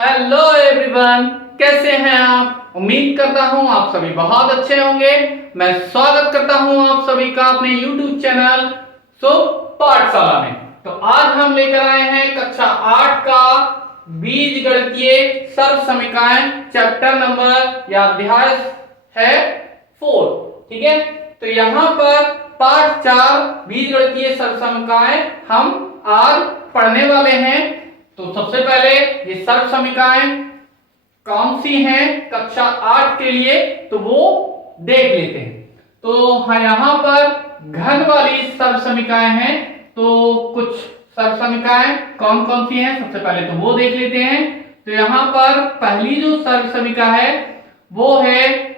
Hello everyone, कैसे हैं आप। उम्मीद करता हूं आप सभी बहुत अच्छे होंगे। मैं स्वागत करता हूं आप सभी का अपने YouTube चैनल पाठशाला में। तो आज हम लेकर आए हैं कक्षा 8 का बीजगणितीय सर्व समीकरण चैप्टर नंबर या अध्याय है 4। ठीक है, तो यहाँ पर पाठ 4 बीजगणितीय सर्व समीकरण हम आज पढ़ने वाले हैं। तो सबसे पहले ये सर्व समीकरण कौन सी हैं कक्षा 8 के लिए, तो वो देख लेते हैं। तो हाँ, यहाँ पर घन वाली सर्व समीकरण हैं। तो कुछ सर्व समीकरण कौन कौन सी हैं, सबसे पहले तो वो देख लेते हैं। तो यहाँ पर पहली जो सर्व समीकरण है वो है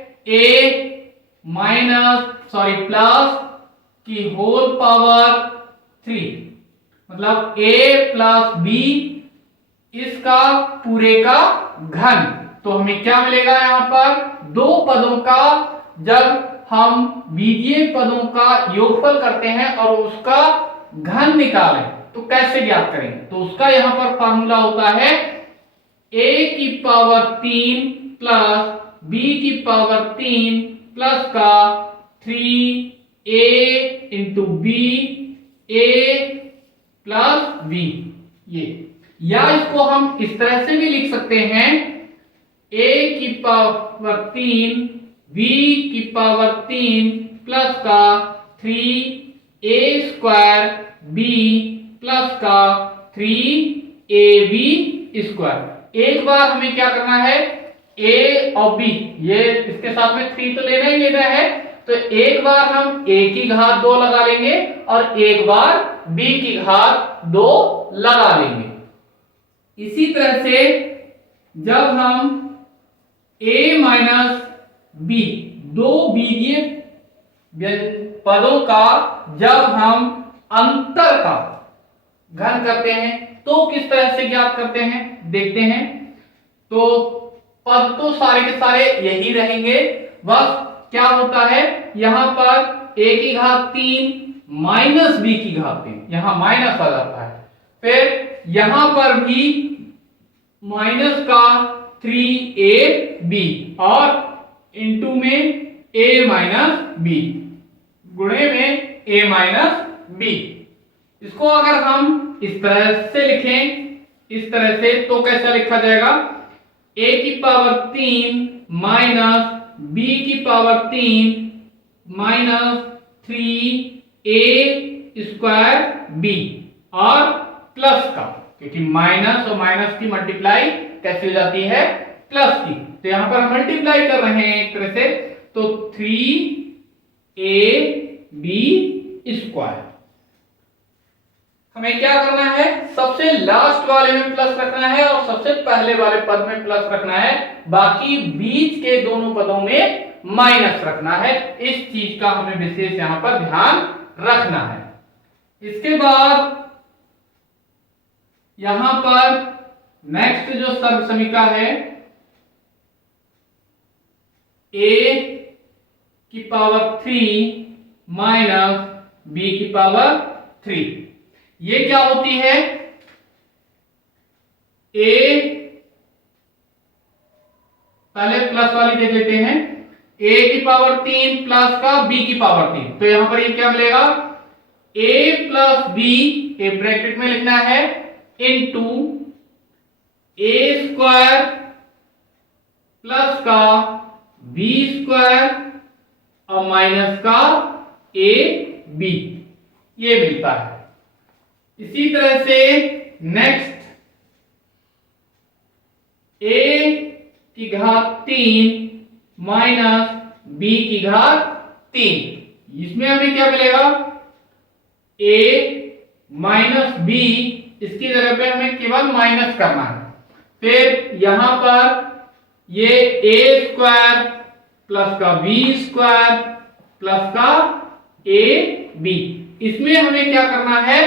प्लस की होल पावर 3, मतलब a प्लस बी इसका पूरे का घन। तो हमें क्या मिलेगा, यहाँ पर दो पदों का जब हम बीजीय पदों का योगफल करते हैं और उसका घन निकालें तो कैसे ज्ञात करेंगे। तो उसका यहाँ पर फॉर्मूला होता है a की पावर 3 प्लस b की पावर 3 प्लस का 3a into b a plus b। ये या इसको हम इस तरह से भी लिख सकते हैं a की पावर 3 b की पावर 3 प्लस का 3a स्क्वायर b प्लस का 3ab स्क्वायर। एक बार हमें क्या करना है, a और b ये इसके साथ में 3 तो लेना ही लेना है। तो एक बार हम a की घात 2 लगा लेंगे और एक बार b की घात 2 लगा लेंगे। इसी तरह से जब हम a माइनस b दो बीजीय पदों का जब हम अंतर का घन करते हैं तो किस तरह से ज्ञात करते हैं, देखते हैं। तो पद तो सारे के सारे यही रहेंगे, बस क्या होता है यहाँ पर a की घात 3 माइनस b की घात 3, यहां माइनस आ जाता है। फिर यहां पर भी माइनस का 3ab और इनटू में a माइनस b गुणे में a माइनस b। इसको अगर हम इस तरह से लिखें, इस तरह से, तो कैसा लिखा जाएगा, a की पावर 3 माइनस b की power 3 minus 3a square b और प्लस का, क्योंकि माइनस और माइनस की मल्टीप्लाई कैसे हो जाती है, प्लस की। तो यहां पर हम मल्टीप्लाई कर रहे हैं एक तरह से, तो 3ab स्क्वायर। हमें क्या करना है, सबसे लास्ट वाले में प्लस रखना है और सबसे पहले वाले पद में प्लस रखना है, बाकी बीच के दोनों पदों में माइनस रखना है। इस चीज का हमें विशेष यहां पर ध्यान रखना है। इसके बाद यहां पर नेक्स्ट जो सर्व समीकरण है a की पावर 3 माइनस b की पावर 3, ये क्या होती है, a पहले प्लस वाली देख लेते हैं, a की पावर 3 प्लस का b की पावर 3। तो यहां पर ये क्या मिलेगा, a plus b, a bracket में लिखना है, इनटू a स्क्वायर प्लस का b स्क्वायर और माइनस का ab, ये मिलता है। इसी तरह से नेक्स्ट a की घात 3 माइनस b की घात 3, इसमें हमें क्या मिलेगा, a माइनस b, इसकी जगह पे हमें केवल माइनस करना है। फिर यहां पर ये a स्क्वायर प्लस का b स्क्वायर प्लस का ab, इसमें हमें क्या करना है,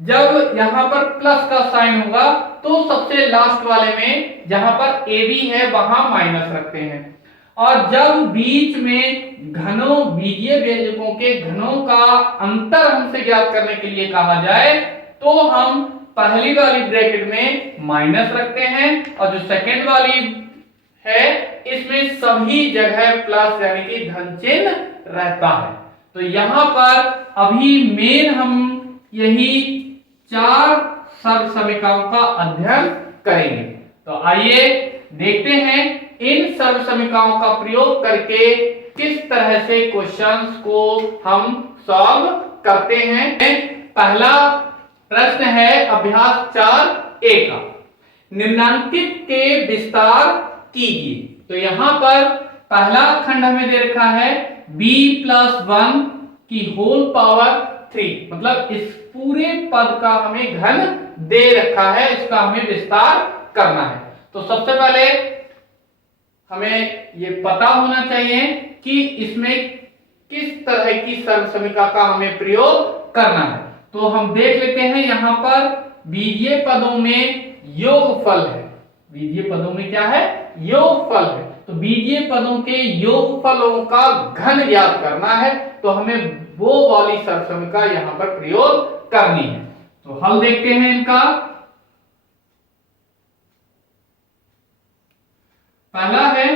जब यहां पर प्लस का साइन होगा तो सबसे लास्ट वाले में जहां पर ab है वहां माइनस रखते हैं। और जब बीच में घनों बीजीय व्यंजकों के घनों का अंतर हमसे ज्ञात करने के लिए कहा जाए तो हम पहली वाली ब्रैकेट में माइनस रखते हैं और जो सेकंड वाली है इसमें सभी जगह प्लस यानी कि धन चिन्ह रहता है। तो यहां पर अभी मेन हम यही 4 सर्वसमीकरणों का अध्ययन करेंगे। तो आइए देखते हैं इन सर्वसमीकरणों का प्रयोग करके किस तरह से क्वेश्चंस को हम सॉल्व करते हैं। पहला प्रश्न है अभ्यास 4A का, निम्नांकित के विस्तार कीजिए। तो यहां पर पहला खंड हमें दे रखा है b+1 की होल पावर 3, मतलब इस पूरे पद का हमें घन दे रखा है, इसका हमें विस्तार करना है। तो सबसे पहले हमें ये पता होना चाहिए कि इसमें किस तरह की सर्वसमीकरण का हमें प्रयोग करना है। तो हम देख लेते हैं यहां पर बीजीय पदों में योगफल है। बीजीय पदों में क्या है? योगफल है। तो बीजीय पदों के योगफलों का घन ज्ञात करना है, तो हमें वो वाली सर्वसमीकरण यहां पर प्रयोग करनी है। तो हल देखते हैं इनका। पहला है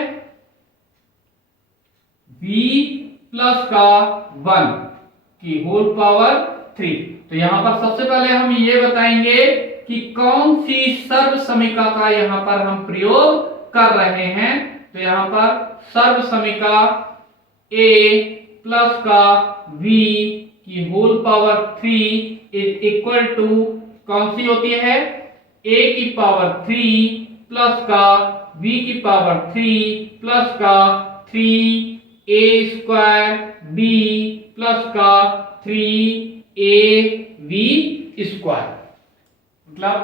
b+1 की होल पावर 3। तो यहां पर सबसे पहले हम ये बताएंगे कि कौन सी सर्वसमीकरण का यहां पर हम प्रयोग कर रहे हैं। तो यहां पर सर्वसमीकरण a प्लस का v की whole power 3 is equal to कौन सी होती है? a की पावर 3 प्लस का v की पावर 3 प्लस का 3a² b प्लस का 3ab², मतलब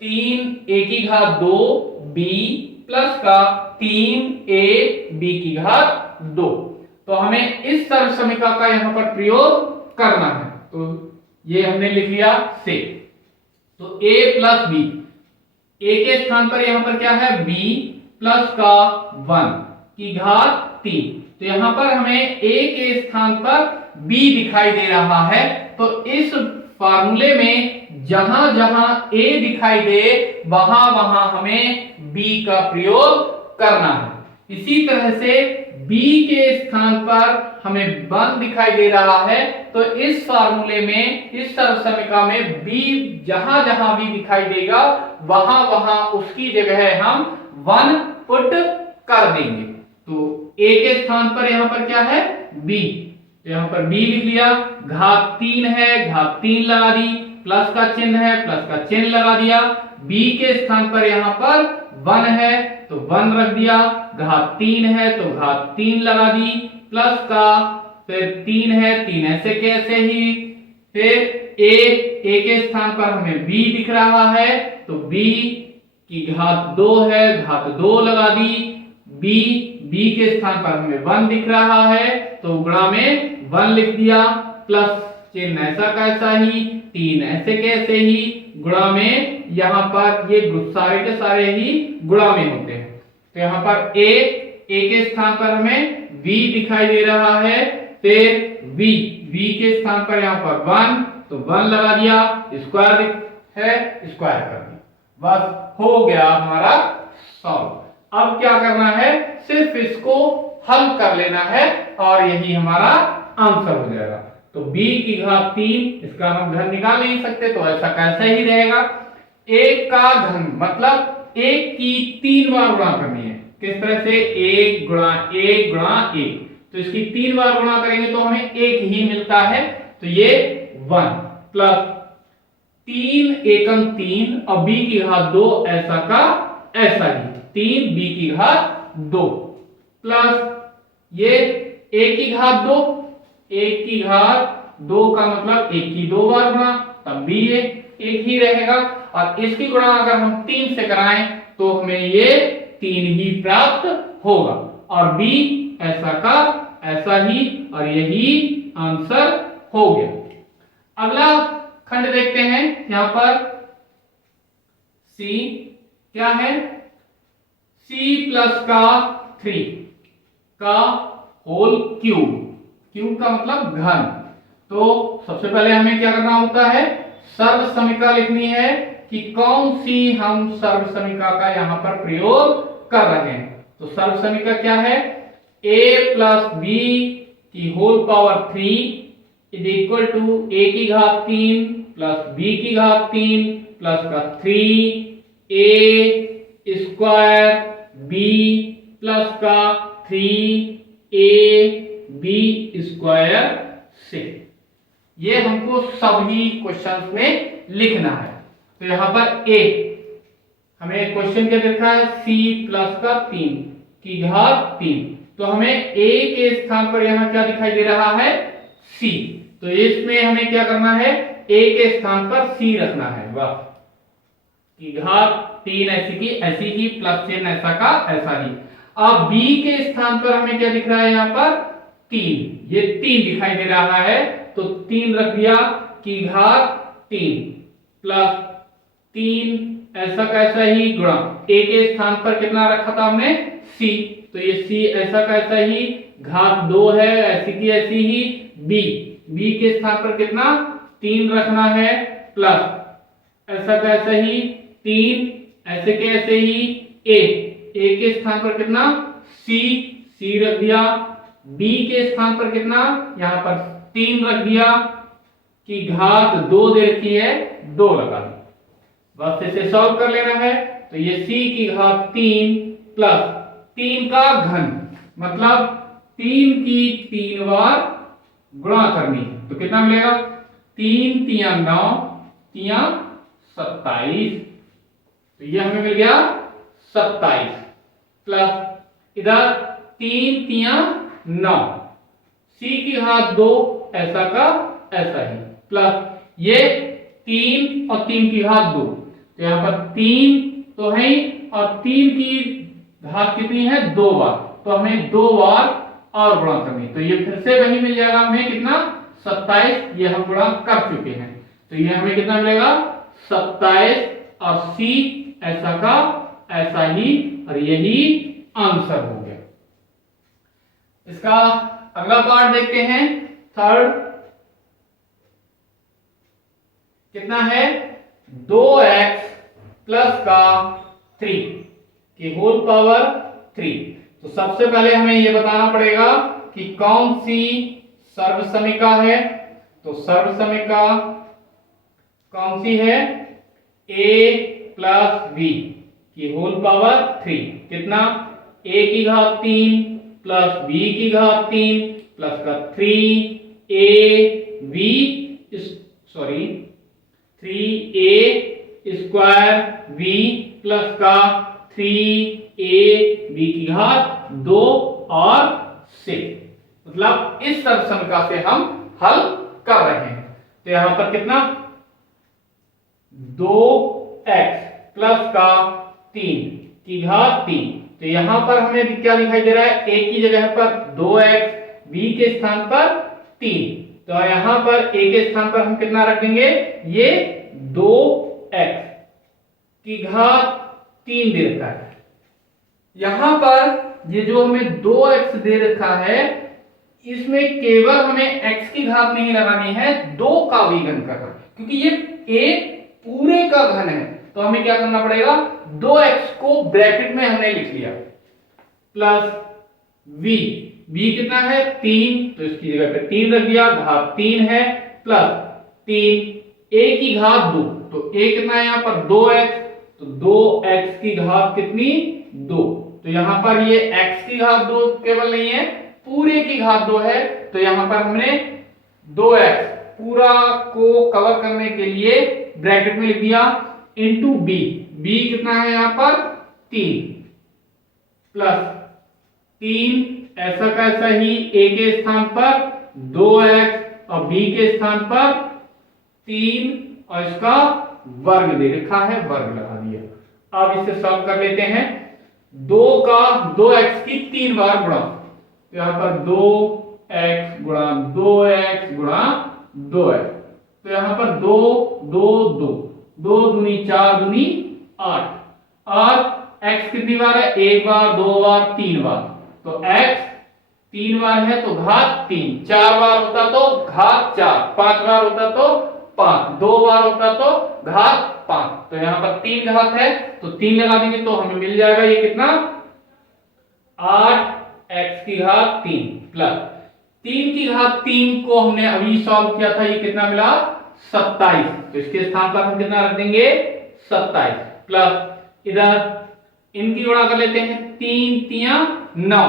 3a² 2b प्लस का 3ab²। तो हमें इस सर्वसमीकरण का यहां पर प्रयोग करना है। तो ये हमने लिख लिया से। तो a प्लस b, a के स्थान पर यहां पर क्या है? b प्लस का 1 की घात 3। तो यहां पर हमें a के स्थान पर b दिखाई दे रहा है। तो इस फार्मूले में जहां जहां a दिखाई दे वहां वहां हमें b का प्रयोग करना है। इसी तरह से b के स्थान पर हमें 1 दिखाई दे रहा है, तो इस फार्मूले में, इस सर्वसमीकरण में b जहां जहां भी दिखाई देगा वहां वहां उसकी जगह हम 1 पुट कर देंगे। तो a के स्थान पर यहां पर क्या है? b। तो यहां पर b लिख लिया, घात 3 है, घात 3 लगा दी, प्लस का चिन्ह है, प्लस का चिन्ह लगा दिया। b के स्थान पर यहां पर 1 है तो 1 रख दिया, घात 3 है तो घात 3 लगा दी, प्लस का फिर 3 है, 3 ऐसे के ऐसे ही। फिर a के स्थान पर हमें b दिख रहा है तो b की घात 2 है, घात 2 लगा दी। b के स्थान पर हमें 1 दिख रहा है तो गुणा में 1 लिख दिया, प्लस चिन्ह ऐसा कैसा ही, 3 ऐसे कैसे ही, गुणा में यहां पर ये सारे के सारे ही गुणा में होते हैं। तो यहां पर a के स्थान पर हमें v दिखाई दे रहा है, फिर v के स्थान पर यहां पर 1 तो 1 लगा दिया, स्क्वायर है, स्क्वायर कर दिया, बस हो गया हमारा सॉल्व। अब क्या करना है? सिर्फ इसको हल कर लेना है और यही हमारा आंसर हो जाएगा। तो b की घात 3, इसका हम घन निकाल नहीं सकते तो ऐसा कैसा ही रहेगा। 1 का घन मतलब 1 की 3 बार गुणा करनी है। किस तरह से? 1 गुणा 1 गुणा 1, तो इसकी 3 बार गुणा करेंगे तो हमें 1 ही मिलता है, तो ये 1 प्लस 3 एकम 3 और b की घात 2 ऐसा का ऐसा ही, 3b की घात 2 प्लस ये a की घात 2, 1 की घात 2 का मतलब 1 की 2 बार गुणा, तब भी ये 1 ही रहेगा। और इसकी गुणा अगर हम 3 से कराएं तो हमें ये 3 ही प्राप्त होगा, और b ऐसा का ऐसा ही, और यही आंसर हो गया। अगला खंड देखते हैं। यहां पर c क्या है? c प्लस का 3 का होल क्यूब, क्यूब का मतलब घन। तो सबसे पहले हमें क्या करना होता है? सर्व समीका लिखनी है कि कौन सी हम सर्व समीका का यहां पर प्रयोग कर रहे हैं। तो सर्व समीका क्या है, a प्लस बी की whole power 3 is equal to a की घात 3 प्लस b की घात 3 प्लस का 3a स्क्वायर b प्लस का 3ab स्क्वायर से। ये हमको सभी क्वेश्चंस में लिखना है। तो यहां पर a हमें क्वेश्चन क्या लिखा है, c प्लस का 3 की घात 3, तो हमें a के स्थान पर यहां क्या दिखाई दे रहा है, c। तो इसमें हमें क्या करना है, a के स्थान पर c रखना है, वाह, की घात 3 ऐसी की ऐसी ही प्लस चिन्ह ऐसा का ऐसा ही। अब b के स्थान पर हमें क्या दिख रहा है, यहां पर 3, ये 3 दिखाई दे रहा है, तो 3 रख दिया की घात 3 प्लस 3 ऐसा का ऐसा ही गुणा a के स्थान पर कितना रखा था हमने, c, तो ये c ऐसा का ऐसा ही, घात 2 है ऐसी की ऐसी ही, b के स्थान पर कितना 3 रखना है, प्लस ऐसा का ऐसा ही 3 ऐसे के ऐसे ही, a के स्थान पर कितना c रख दिया, b के स्थान पर कितना यहां पर 3 रख दिया, की घात 2 दे रखी है, 2 लगा दी, बस इसे सॉल्व कर लेना है। तो ये c की घात 3 प्लस 3 का घन, मतलब 3 की 3 बार गुणा करनी, तो कितना मिलेगा, 3 तिया 9 तिया 27, तो ये हमें मिल गया 27 प्लस इधर 3 तिया 9, c की घात 2 ऐसा का ऐसा ही, प्लस ये 3 और 3 की घात 2, तो यहां पर 3 तो है और 3 की घात कितनी है, 2 बार, तो हमें 2 बार और गुणा करनी, तो ये फिर से वही मिल जाएगा हमें कितना 27, ये हम गुणा कर चुके हैं, तो ये हमें कितना मिलेगा 27 और c ऐसा का ऐसा ही, और यही आंसर हो गया। इसका अगला पार्ट देखते हैं, थर्ड कितना है, 2x प्लस का 3 की होल पावर 3। तो सबसे पहले हमें यह बताना पड़ेगा कि कौन सी सर्व समीका है। तो सर्व समीका कौन सी है, a प्लस b की होल पावर 3, कितना a की घात 3 प्लस b की घात 3 प्लस का 3a स्क्वायर b प्लस का 3ab की घात 2 और 6, मतलब इस सर्व समीका से हम हल कर रहे हैं। तो यहां पर कितना 2x प्लस का 3 की घात 3, तो यहां पर हमें क्या दिखाई दे रहा है, a की जगह पर 2x, b के स्थान पर 3, तो यहां पर a के स्थान पर हम कितना रख देंगे, ये 2x की घात 3 दे रखा है। यहां पर ये जो हमें 2x दे रखा है, इसमें केवल हमें x की घात नहीं लगानी है, 2 का भी घन करना, क्योंकि ये a पूरे का घन है, तो हमें क्या करना पड़ेगा, 2x को ब्रैकेट में हमने लिख लिया, प्लस v कितना है 3, तो इसकी जगह पे 3 रख दिया, घात 3 है, प्लस 3 a की घात 2, तो a कितना है यहाँ पर 2x, तो 2x की घात कितनी 2, तो यहां पर ये x की घात 2 केवल नहीं है, पूरे की घात 2 है, तो यहां पर हमने 2x पूरा को कवर करने के लिए ब्रैकेट में लिख दिया इंटू b कितना है यहाँ पर 3 प्लस 3 ऐसा का ऐसा ही, a के स्थान पर 2x और b के स्थान पर 3 और इसका वर्ग दे रखा है, वर्ग लगा दिया। अब इसे सॉल्व कर लेते हैं, 2x की 3 बार गुणा, तो यहां पर 2x गुणा 2x गुणा 2x, तो यहां पर 2 2 2 2 दूनी 4 दूनी 8, और x कितनी बार है, 1 बार 2 बार 3 बार, तो x 3 बार है तो घात 3, 4 बार होता तो घात 4, 5 बार होता तो 5, 2 बार होता तो घात 5, तो यहाँ पर 3 घात है तो 3 लगा देंगे तो हमें मिल जाएगा ये कितना 8x की घात 3 प्लस 3 की घात 3 को हमने अभी सॉल्व किया था, ये कितना मिला 27, तो इसके स्थान पर हम कितना रख देंगे 27 प्लस इधर इनकी गुणा कर लेते हैं 3 तिया 9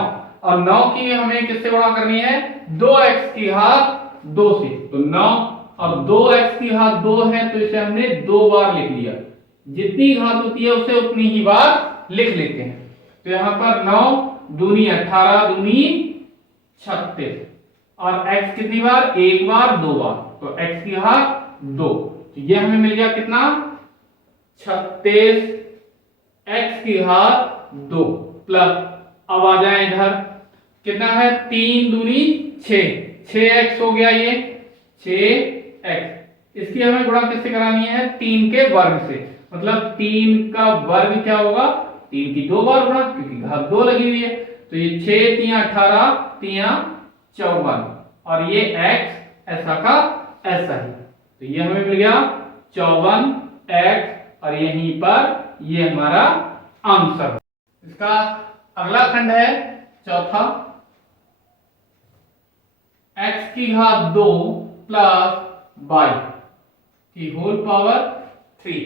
और 9 की हमें किससे गुणा करनी है 2x की घात 2 से, तो 9 और 2x की घात 2 है तो इसे हमने 2 बार लिख लिया, जितनी घात होती है उसे उतनी ही बार लिख लेते हैं। तो यहां पर 9 दूनी 18 दूनी 36 और x कितनी बार एक बार 2 बार, तो x की घात 2, तो ये हमें मिल गया कितना 36 x की घात 2 प्लस अब आ जाए इधर कितना है 3 दूनी 6, 6x हो गया ये 6x, इसकी हमें गुणा किससे करानी है 3 के वर्ग से, मतलब 3 का वर्ग क्या होगा 3 की 2 बार गुणा क्योंकि घात 2 लगी हुई है, तो ये 6 तिया 18 तिया 54 और ये x ऐसा का ऐसा ही, तो ये हमें मिल गया 54x और यहीं पर ये हमारा आंसर। इसका अगला खंड है चौथा, x की घात 2 प्लस y की होल पावर 3।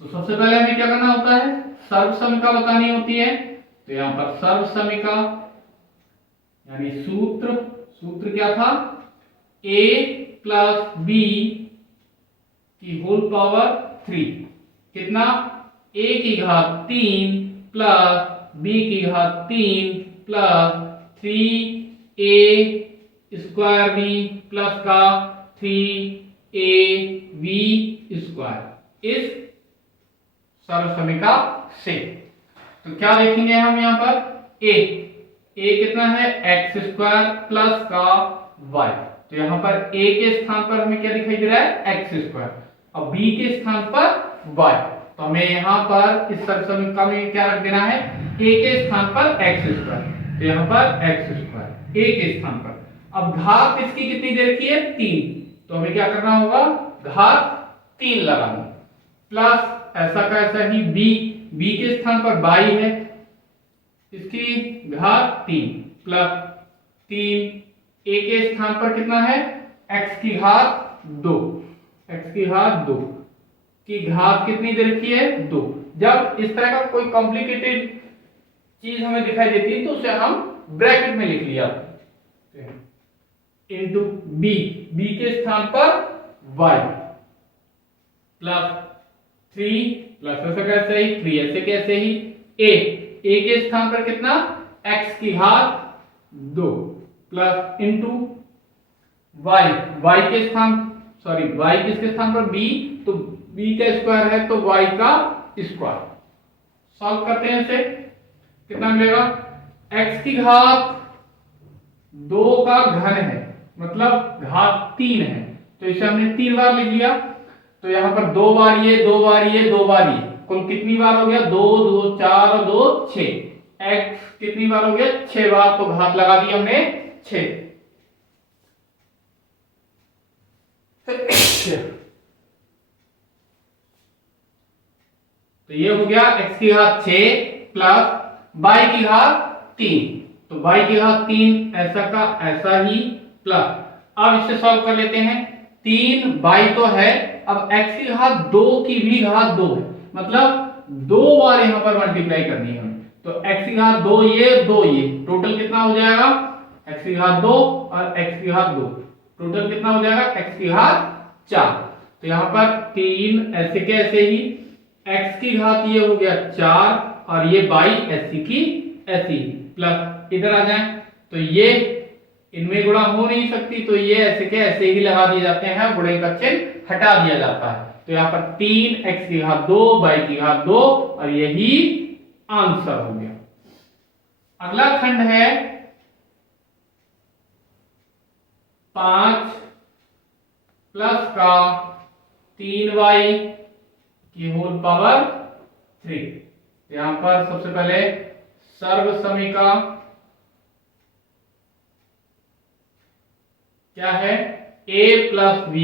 तो सबसे पहले हमें क्या करना होता है सर्व समीका बतानी होती है, तो यहां पर सर्व समीका यानी सूत्र क्या था a प्लस b की होल पावर 3, कितना a की घात 3 प्लस b की घात 3 plus 3a square b plus का 3ab स्क्वायर इस सर्व समीका से। तो क्या देखेंगे हम यहाँ पर a कितना है एक्स स्क्वायर प्लस का y, तो यहाँ पर a के स्थान पर हमें क्या दिखाई दे रहा है एक्स स्क्वायर और b के स्थान पर y, तो हमें यहाँ पर इस सर्व समीका में क्या रख देना है a के स्थान पर एक्स स्क्वायर, तो यहाँ पर एक्स स्क्वायर a के स्थान पर। अब घात इसकी कितनी दे रखी है 3, तो हमें क्या करना होगा घात 3 लगानी प्लस ऐसा का ऐसा ही b के स्थान पर y है इसकी घात 3 प्लस 3 a के स्थान पर कितना है x की घात 2, x की घात 2 की घात कितनी दे रखी है 2। जब इस तरह का कोई कॉम्प्लिकेटेड चीज हमें दिखाई देती है तो उसे हम ब्रैकेट में लिख लिया इनटू b के स्थान पर y प्लस 3 प्लस ऐसे कैसे ही 3 ऐसे कैसे ही a के स्थान पर कितना x की घात 2 प्लस इनटू y के स्थान y किसके स्थान पर b, तो b का स्क्वायर है तो y का स्क्वायर। सॉल्व करते हैं इसे, कितना मिलेगा x की घात 2 का घन है मतलब घात 3 है, तो इसे हमने 3 बार लिख लिया, तो यहाँ पर 2 बार ये 2 बार ये 2 बार ये, कुल कितनी बार हो गया 2 2 4 और 2 6, x कितनी बार हो गया 6 बार, तो घात लगा दी हमने 6। तो ये हो गया x की घात 6 प्लस y की घात 3, तो y की घात 3 ऐसा का ऐसा ही प्लस, अब इसे सॉल्व कर लेते हैं 3 y तो है, अब x की घात 2 की भी घात 2 है मतलब 2 बार यहां पर मल्टीप्लाई करनी है हमें, तो x की घात 2 ये टोटल कितना हो जाएगा x की घात 2 और x की घात 2 टोटल कितना हो जाएगा x की घात 4, तो यहां पर 3 ऐसे के ऐसे ही x की घात ये हो गया 4 और ये y ऐसी की ऐसी प्लस इधर आ जाए तो ये इनमें गुणा हो नहीं सकती, तो ये ऐसे के ऐसे ही लगा दिए जाते हैं, गुणे का चिन्ह हटा दिया जाता है, तो यहाँ पर 3 x की घात 2 y की घात 2 और यही आंसर हो गया। अगला खंड है 5 प्लस का 3y की होल पावर 3। यहां पर सबसे पहले सर्व समीका क्या है a प्लस b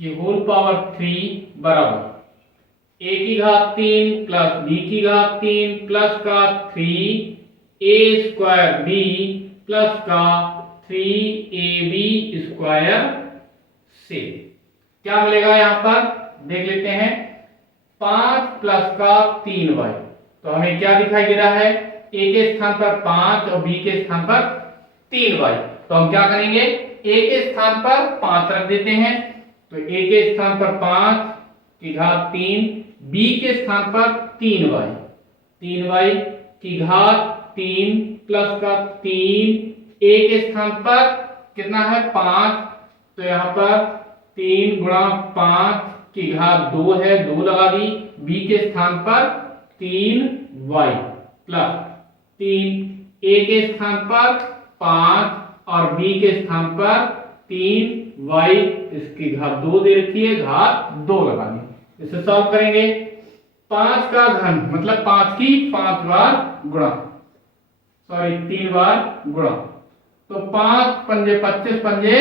की होल पावर 3 बराबर a की घात 3 प्लस b की घात 3 प्लस का 3 a स्क्वायर b प्लस का 3ab स्क्वायर से क्या मिलेगा यहाँ पर देख लेते हैं। 5 प्लस का 3y, तो हमें क्या दिखाई दे रहा है, a के स्थान पर 5 और b के स्थान पर 3y। तो हम क्या करेंगे, a के स्थान पर 5 रख देते हैं, तो a के स्थान पर 5 की घात 3, b के स्थान पर 3y, 3y की घात 3 प्लस का 3, a के स्थान पर कितना है 5, तो यहाँ पर 3 गुणा 5 की घात 2 है, 2 लगा दी, b के स्थान पर 3y प्लस 3, a के स्थान पर 5 और b के स्थान पर 3y, इसकी घात 2 दे रखी है, घात 2 लगा दी। इसे सॉल्व करेंगे, 5 का घन मतलब 5 की 5 बार गुणा, सॉरी 3 बार गुणा, तो 5 पंजे 25 पंजे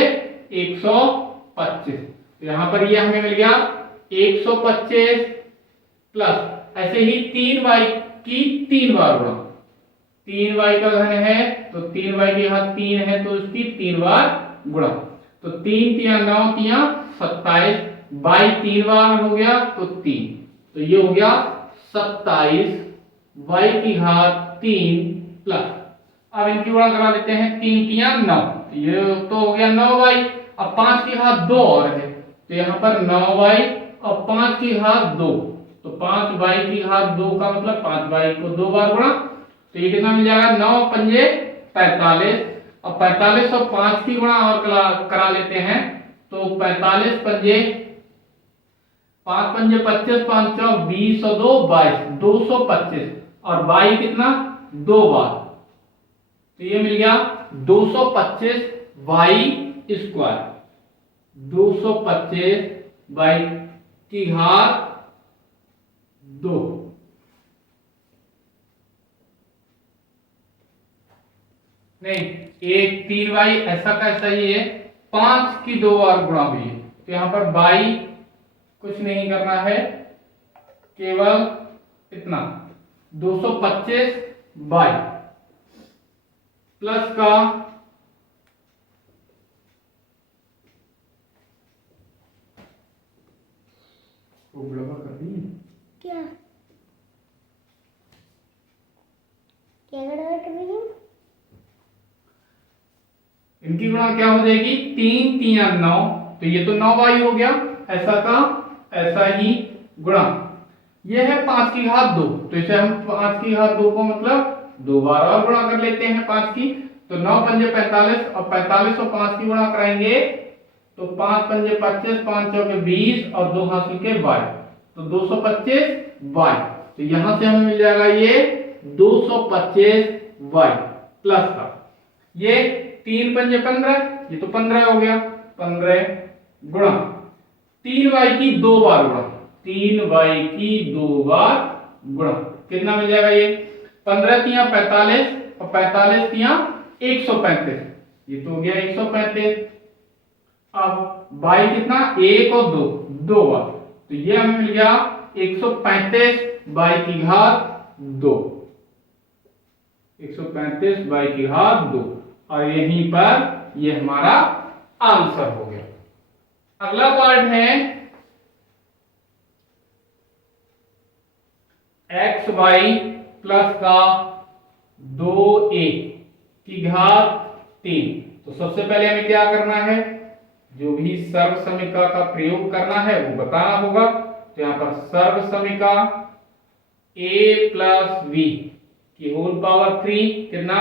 125, तो यहां पर ये हमें मिल गया 125 प्लस ऐसे ही 3y की 3 बार गुणा, 3y का घन है तो 3y की घात 3 है तो उसकी 3 बार गुणा, तो 3 तिया 9 तिया 27, y 3 बार हो गया तो 3, तो ये हो गया 27 y की घात 3 प्लस, अब इनकी गुणा करा लेते हैं, 3 तिया 9, ये तो हो गया 9y, अब 5 की घात 2 और है, तो यहाँ पर 9y और 5 की घात 2, तो 5y की घात 2 का मतलब 5y को 2 बार गुणा, तो ये कितना मिल जाएगा 9 पंजे 45, और 45 और 5 की गुणा और करा लेते हैं, तो 45 पंजे 5 पंजे 25, 5 चौक 20 और 2 22, 225, और y कितना 2 बार, तो ये मिल गया 225 y स्क्वायर, 225 y की घात 2, नहीं एक 3y ऐसा का ऐसा ही है, 5 की 2 बार गुणा हुई है, तो यहां पर y कुछ नहीं करना है, केवल इतना 225 y प्लस का कर दी क्या क्या गड़बड़ कर रही हूँ, इनकी गुणा क्या हो जाएगी, 3 तिया 9, तो ये तो 9y हो गया, ऐसा का ऐसा ही गुणा, ये है 5 की घात 2, तो इसे हम 5 की घात 2 को मतलब 2 बार और गुणा कर लेते हैं 5 की, तो 9 पंजे 45 और 45 और 5 की गुणा कराएंगे तो 5 पंजे 25, 5 चौके 20 और 2 हासिल के 22, तो 225 y, तो यहां से हमें मिल जाएगा ये 225 y प्लस का ये 3 पंजे 15, ये तो 15 हो गया, 15 गुणा 3y की 2 बार गुणा, 3y की 2 बार गुणा, कितना मिल जाएगा ये 15 तिया 45 और 45 तिया 135, ये तो हो गया 135, अब y कितना 1 और 2 2 बार, तो ये हमें मिल गया 135 y की घात 2, 135 y की घात 2, और यहीं पर ये हमारा आंसर हो गया। अगला पार्ट है xy प्लस का 2a की घात 3, तो सबसे पहले हमें क्या करना है, जो भी सर्व समीकरण का प्रयोग करना है वो बताना होगा, तो यहाँ पर सर्व समीकरण a प्लस v की होल पावर 3 कितना,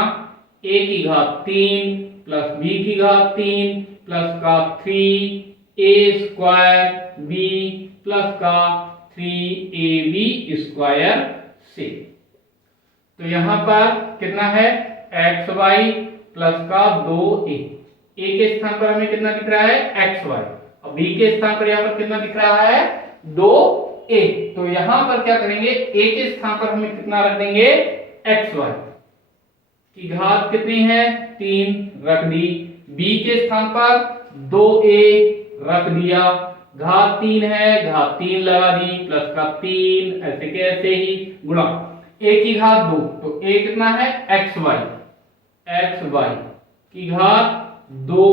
a की घात 3 प्लस b की घात 3 प्लस का 3a स्क्वायर b प्लस का 3ab स्क्वायर से, तो यहां पर कितना है xy प्लस का 2a, a के स्थान पर हमें कितना दिख रहा है xy, और b के स्थान पर यहां पर कितना दिख रहा है 2a, तो यहां पर क्या करेंगे a के स्थान पर हमें कितना रख देंगे xy की घात कितनी है 3 रख दी, b के स्थान पर 2a रख दिया, घात 3 है, घात 3 लगा दी, प्लस का 3, ऐसे के ऐसे ही गुणा a की घात 2, तो a कितना है xy की घात 2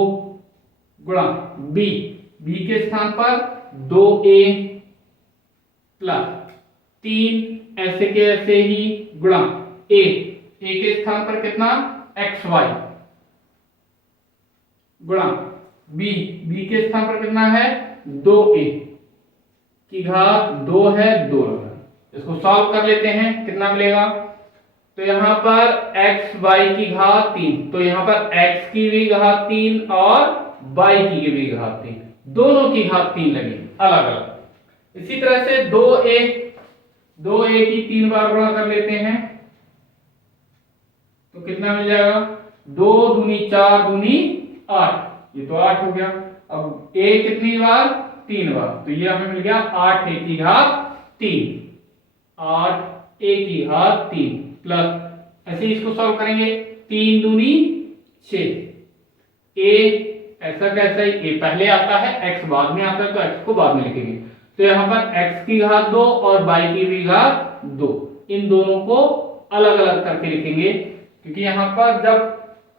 गुणा b के स्थान पर 2a प्लस 3 ऐसे के ऐसे ही गुणा a के स्थान पर कितना xy गुणा b के स्थान पर कितना है 2a की घात 2 है 2 लगा। इसको सॉल्व कर लेते हैं, कितना मिलेगा। तो यहाँ पर xy की घात 3, तो यहाँ पर x की भी घात 3 और y की भी घात 3, दोनों की घात 3 लगी अलग अलग। इसी तरह से 2a की 3 बार गुणा कर लेते हैं, तो कितना मिल जाएगा 2 दूनी 4 दूनी 8, ये तो 8 हो गया। अब a कितनी बार 3 बार, तो ये हमें मिल गया 8a की घात 3, 8a की घात 3 प्लस ऐसे इसको सॉल्व करेंगे 3 दूनी 6, a ऐसा कैसा ही a पहले आता है x बाद में आता है, तो x को बाद में लिखेंगे। तो यहाँ पर x की घात 2 और y की भी घात 2, इन दोनों को अलग अलग करके लिखेंगे, क्योंकि यहाँ पर जब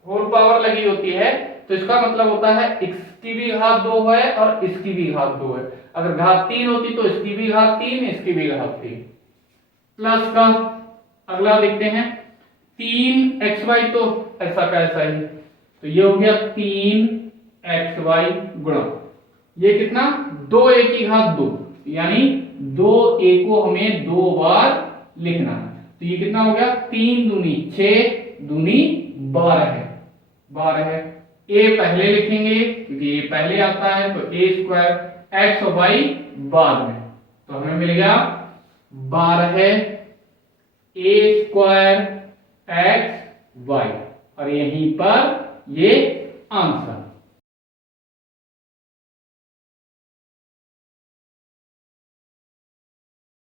होल पावर लगी होती है तो इसका मतलब होता है इसकी भी घात 2 है और इसकी भी घात 2 है। अगर घात 3 होती तो इसकी भी घात 3, इसकी भी घात 3। प्लस का अगला देखते हैं 3xy, तो ऐसा का ऐसा ही, तो ये हो गया 3xy गुणा ये कितना 2a की घात 2, यानी 2a को हमें 2 बार लिखना है। तो ये कितना हो गया 3 दूनी 6 दूनी 12 है। a पहले लिखेंगे क्योंकि ये पहले आता है, तो a स्क्वायर x और y बाद में, तो हमें मिल गया 12 a स्क्वायर x y, और यहीं पर ये आंसर।